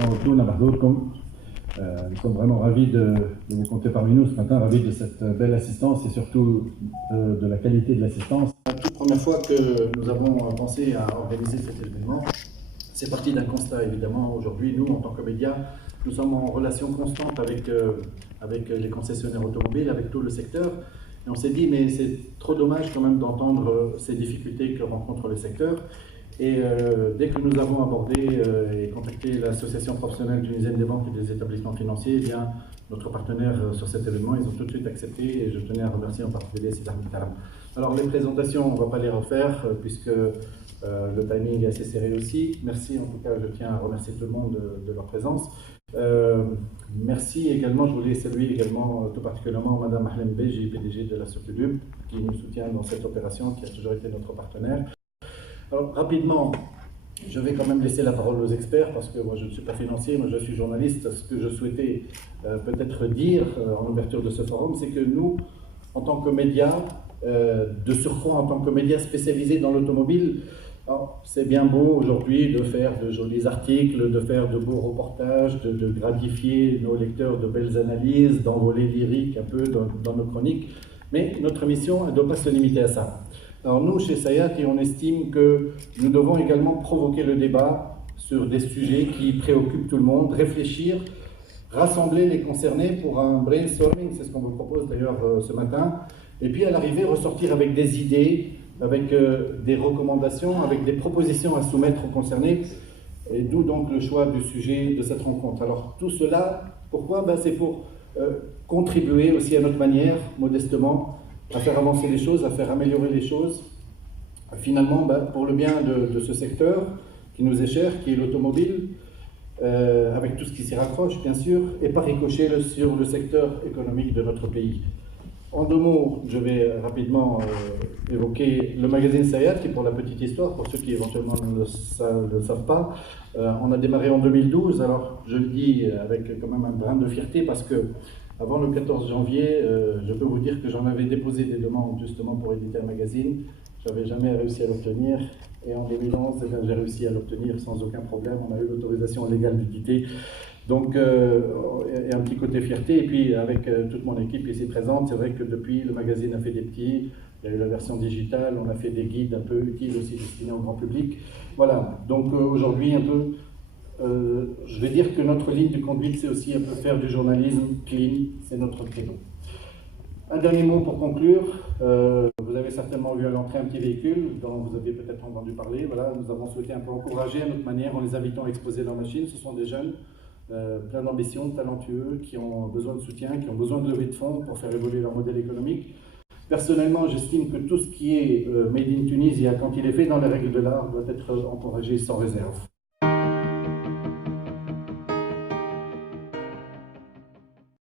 Nous sommes vraiment ravis de vous compter parmi nous ce matin, ravis de cette belle assistance et surtout de la qualité de l'assistance. La toute première fois que nous avons pensé à organiser cet événement, c'est parti d'un constat évidemment. Aujourd'hui, nous, en tant que médias, nous sommes en relation constante avec les concessionnaires automobiles, avec tout le secteur. Et on s'est dit, mais c'est trop dommage quand même d'entendre ces difficultés que rencontre le secteur. Et dès que nous avons abordé et contacté l'association professionnelle tunisienne des banques et des établissements financiers, eh bien, notre partenaire sur cet événement, ils ont tout de suite accepté et je tenais à remercier en particulier Sidar Mitaram. Alors les présentations, on ne va pas les refaire puisque le timing est assez serré aussi. Merci en tout cas, je tiens à remercier tout le monde de leur présence. Merci également, je voulais saluer également tout particulièrement Madame Ahlem Beji, PDG de la Soclub, qui nous soutient dans cette opération, qui a toujours été notre partenaire. Alors, rapidement, je vais quand même laisser la parole aux experts parce que moi je ne suis pas financier, moi je suis journaliste. Ce que je souhaitais peut-être dire en ouverture de ce forum, c'est que nous, en tant que médias, de surcroît en tant que médias spécialisés dans l'automobile, c'est bien beau aujourd'hui de faire de jolis articles, de faire de beaux reportages, de gratifier nos lecteurs de belles analyses, d'envoler lyrique un peu dans nos chroniques, mais notre mission ne doit pas se limiter à ça. Alors nous, chez Sayat, on estime que nous devons également provoquer le débat sur des sujets qui préoccupent tout le monde, réfléchir, rassembler les concernés pour un brainstorming, c'est ce qu'on vous propose d'ailleurs ce matin, et puis à l'arrivée ressortir avec des idées, avec des recommandations, avec des propositions à soumettre aux concernés, et d'où donc le choix du sujet de cette rencontre. Alors tout cela, pourquoi? C'est pour contribuer aussi à notre manière, modestement, à faire avancer les choses, à faire améliorer les choses, finalement pour le bien de ce secteur qui nous est cher, qui est l'automobile, avec tout ce qui s'y raccroche bien sûr, et par ricochet sur le secteur économique de notre pays. En deux mots, je vais rapidement évoquer le magazine Sayat, qui pour la petite histoire, pour ceux qui éventuellement ne le savent pas, on a démarré en 2012, alors je le dis avec quand même un brin de fierté parce que avant le 14 janvier, je peux vous dire que j'en avais déposé des demandes justement pour éditer un magazine. Je n'avais jamais réussi à l'obtenir. Et en 2011, j'ai réussi à l'obtenir sans aucun problème. On a eu l'autorisation légale d'éditer. Donc, et un petit côté fierté. Et puis, avec toute mon équipe ici présente, c'est vrai que depuis, le magazine a fait des petits. Il y a eu la version digitale. On a fait des guides un peu utiles aussi destinés au grand public. Voilà. Donc, aujourd'hui, un peu... je vais dire que notre ligne de conduite, c'est aussi un peu faire du journalisme clean, c'est notre credo. Un dernier mot pour conclure. Vous avez certainement vu à l'entrée un petit véhicule dont vous avez peut-être entendu parler. Voilà, nous avons souhaité un peu encourager à notre manière en les invitant à exposer leur machine. Ce sont des jeunes, pleins d'ambition, talentueux, qui ont besoin de soutien, qui ont besoin de lever de fonds pour faire évoluer leur modèle économique. Personnellement, j'estime que tout ce qui est made in Tunisie, quand il est fait dans les règles de l'art, doit être encouragé sans réserve.